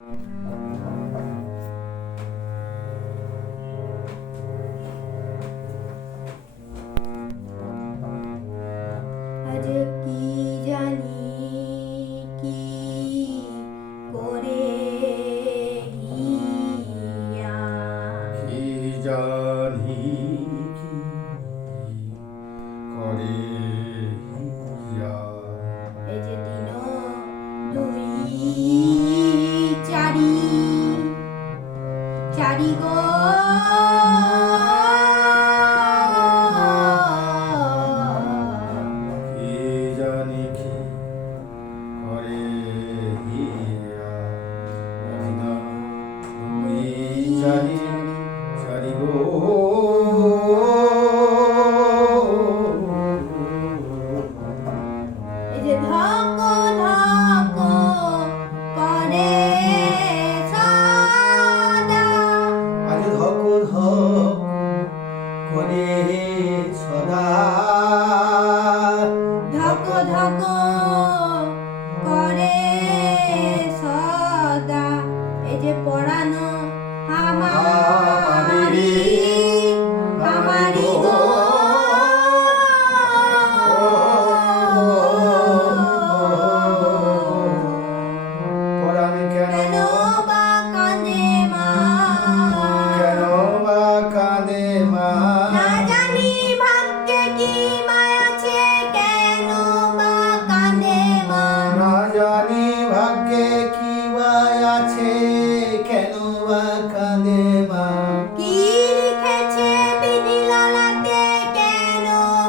আজ কি জানি কি করে হিয়া, কি জানি কি করে হিয়া। এই যে দিন দুই চারি চারি গো কি জানি কি করে হিয়া। না দুই চারি চারি গো এই যে ধক ধক করে সদা, আজ ধক ধক করে সদা ধক ধক করে সদা। এই যে পড়ানো আমারি আমারি গো, পরাণ কেন কেন বা কাঁদে মা, কেন বা কাঁদে মা। না জানি ভাগ্যে কি মায়াছে, কেন বা কাঁদে মা। না জানি ভাগ্যে কি বা আছে, কেন বা কাঁদে মা। কি লিখেছে বিধি ললাটে, কেন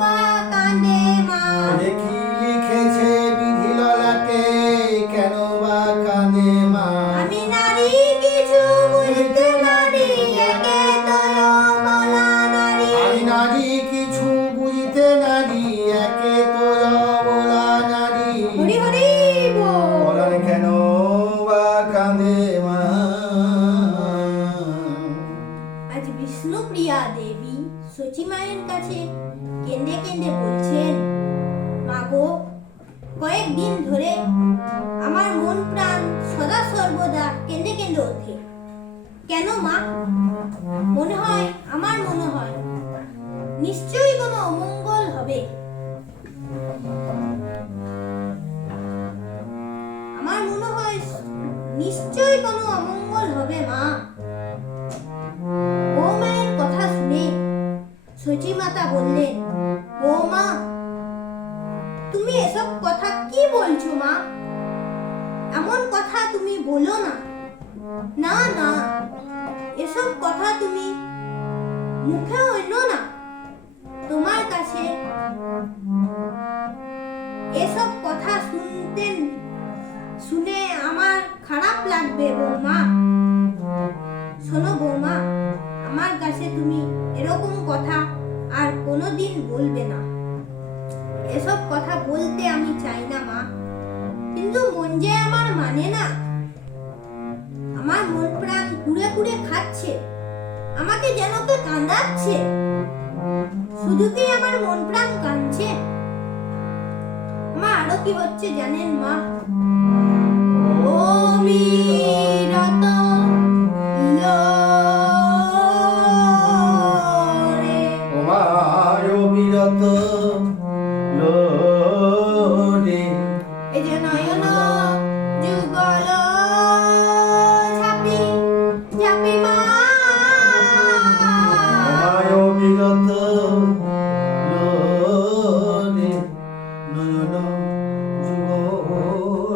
বা কাঁদে মা। ওরে কি লিখেছে বিধি ললাটে, কেন বা কাঁদে মা। আমি নারী কিছু বুঝতে নারী, একে তোর বলা নারী। আমি নারী কিছু বুঝতে নারী, একে তো অবলা নারী। হরি হরি বল। পরাণ কেন বা কাঁদে মা। আজ বিষ্ণুপ্রিয়া দেবী সচী মায়ের কাছে কেঁদে কেঁদে বলছেন, মা গো, কয়েকদিন ধরে আমার মন প্রাণ সদা সর্বদা কেঁদে কেঁদে ওঠে। কেন মা? মনে হয়, আমার মনে হয় নিশ্চয়ই কোনো অমঙ্গল হবে। আমার মনে হয় নিশ্চয়ই কোনো অমঙ্গল হবে মা। বৌমায়ের কথা শুনে সচী মাতা বললেন, বৌমা, তুমি এসব কথা কি বলছো মা? এমন কথা তুমি বলো না। না না, এসব কথা তুমি মুখেও এনো না। তোমার কাছে এসব কথা শুনে আমার খারাপ লাগবে বৌমা। শোনো বৌমা, আমার কাছে তুমি এরকম কথা আর কোনোদিন বলবে না। এসব কথা বলতে আমি চাই না মা, কিন্তু মন যে আমার মানে না। আমার মন প্রাণ কুড়ে কুড়ে খাচ্ছে, আমাকে যেন তো কাঁদাচ্ছে। শুধু কি আমার মন প্রাণ কাঁদছে? মা, আরো কি হচ্ছে জানেন মা? অবিরত লোরে, তোমার অবিরত লোরে। এই যে নয়ন যুগল ঝাপি ঝাপি মা, তোমার অবিরত লোরে, নয়ন যুগল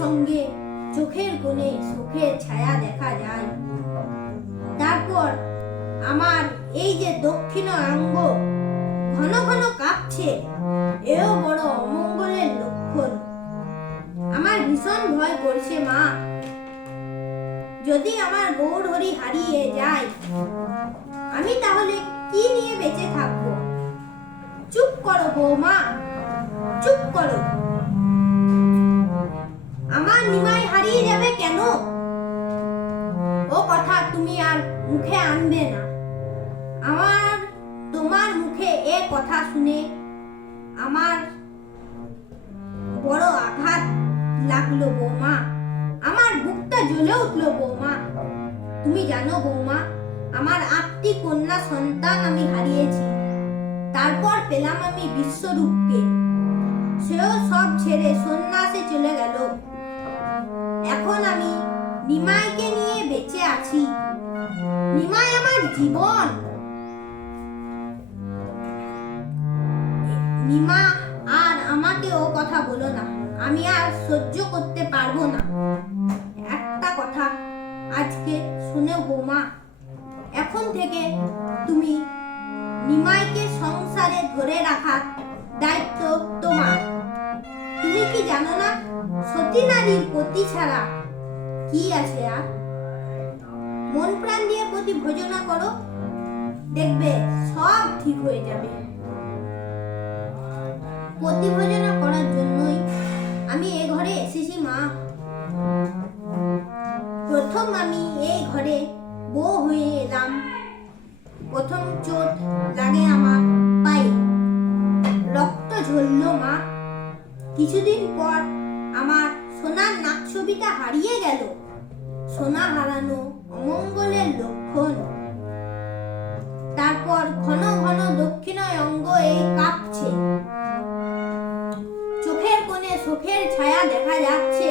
সঙ্গে চোখের কোণে সুখের ছায়া দেখা যায়। তারপর আমার এই যে দক্ষিণ অঙ্গ ঘন ঘন কাঁপছে, এও বড় অমঙ্গলের লক্ষণ। আমার ভীষণ ভয় করছে মা, যদি আমার গৌরহরি হারিয়ে যায়, আমি তাহলে কি নিয়ে বেঁচে থাকবো? চুপ করো বৌমা, চুপ করো। আমার নিমাই হারিয়ে যাবে কেন? ও কথা তুমি আর মুখে আনবে না। আমার তোমার মুখে এ কথা শুনে আমার বড় আঘাত লাগলো বৌমা, আমার বুকটা জ্বলে উঠলো বৌমা। তুমি জানো বৌমা, আমার 8টি কন্যা সন্তান আমি হারিয়েছি। তারপর পেলাম আমি বিশ্বরূপকে, সেও সব ছেড়ে সন্ন্যাসে চলে গেল। এখন আমি নিমাইকে নিয়ে বেঁচে আছি। নিমাই আমার জীবন। নিমা, আর আমাকে ও কথা বলো না, আমি আর সহ্য করতে পারবো না। একটা কথা আজকে শুনে বৌমা, এখন থেকে তুমি নিমাইকে সংসারে ধরে রাখার দায়িত্ব তোমার। তুমি কি জানো না, সতী নারীর পতি ছাড়া কি আছে আর? মন প্রাণ দিয়ে পতি ভোজনা করো, দেখবে সব ঠিক হয়ে যাবে। পতি ভোজনা করার জন্যই আমি এ ঘরে এসেছি মা। প্রথম আমি এই ঘরে বউ হয়ে এলাম। প্রথম চোট লাগে আমার পায়ে, রক্ত ঝরল মা। কিছুদিন পর আমার সোনার নাক ছবিটা হারিয়ে গেল। সোনা হারানো অমঙ্গলের লক্ষণ। তারপর ঘন ঘন দক্ষিণ অঙ্গ এই কাঁপছে, চোখের কোণে সুখের ছায়া দেখা যাচ্ছে।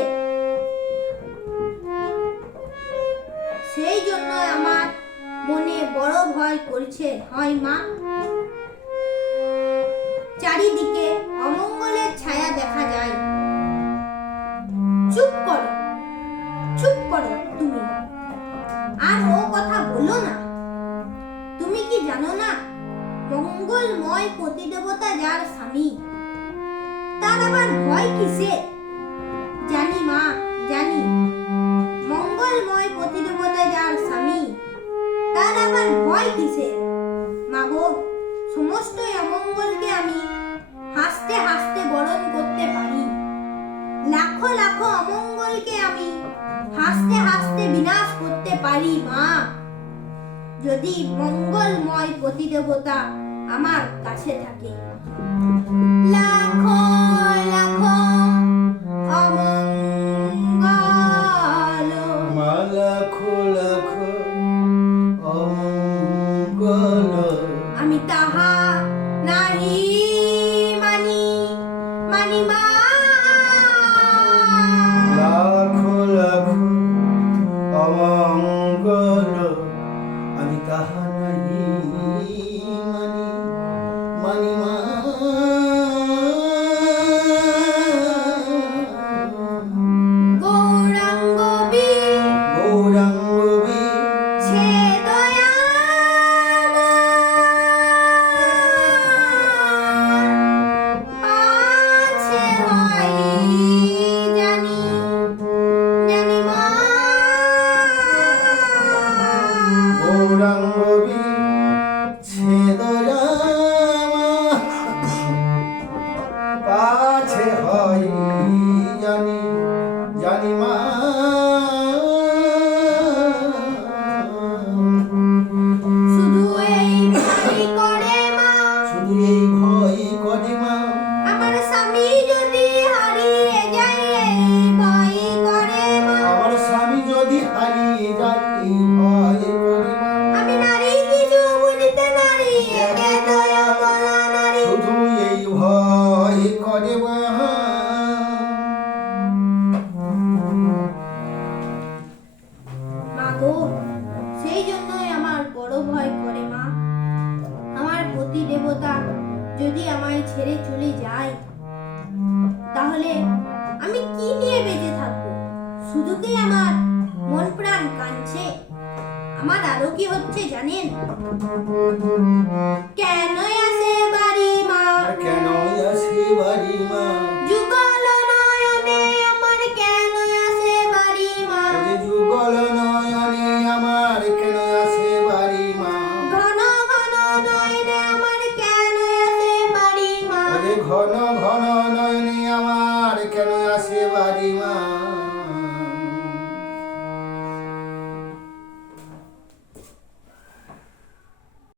সেই জন্য আমার মনে বড় ভয় করছে হয় মা। চারিদিকে অমঙ্গলের ছায়া দেখা যায়। চুপ করো, চুপ করো তুমি, আর ও কথা বলো না। তুমি কি জানো না, মঙ্গলময় পতিদেবতা যার স্বামী, তার আবার ভয় কিসে? জানি মা, জানি। মঙ্গলময় পতিদেবতা যার স্বামী, তার আবার ভয় কিসে? মাগো, সমস্ত অমঙ্গলকে আমি হাসতে হাসতে বরণ করতে পারি। লাখো লাখো অমঙ্গলকে আমি হাসতে হাসতে বিনাশ করতে পারি মা, যদি মঙ্গলময় পতিদেবতা আমার কাছে থাকে। লাখো লাখো অমঙ্গল, লাখো লাখো অমঙ্গল, আমি তাহা নাহি মানি, মানি মা। লাখো লাখো অমঙ্গল, আমি তাহা নাহি মানি, মানি মা। গৌরাঙ্গ বীর, গৌরাঙ্গ বীর, ছেদয়া পাছে হয় জানি, জানি মা। গৌরাঙ্গ বীর, ছেদয়া পাছে হয় জানি, জানি মা। শুধু এই ভয় করে মা, শুধু এই ভয় করে মা, আমার স্বামী যদি হারিয়ে যায়, এই ভয় করে মা। আমার স্বামী যদি হারিয়ে যায়, এই ভয় করে মা। আমি নারী কিছু বুঝতে নারী, একে দয়া বলা নারী। শুধু এই ভয় করে মা। শুধু কি আমার মন প্রাণ কাঁদছে, আমার আরো কি হচ্ছে জানেন? কেন আসে বাড়ি মা, আর কেন আসে বাড়ি মা, যুগল নয়নে আমার কেন আসে বাড়ি মা, ওরে যুগল নয়নে আমার কেন আসে বাড়ি মা, ঘন ঘন নয়নে আমার কেন আসে বাড়ি মা, ওরে ঘন ঘন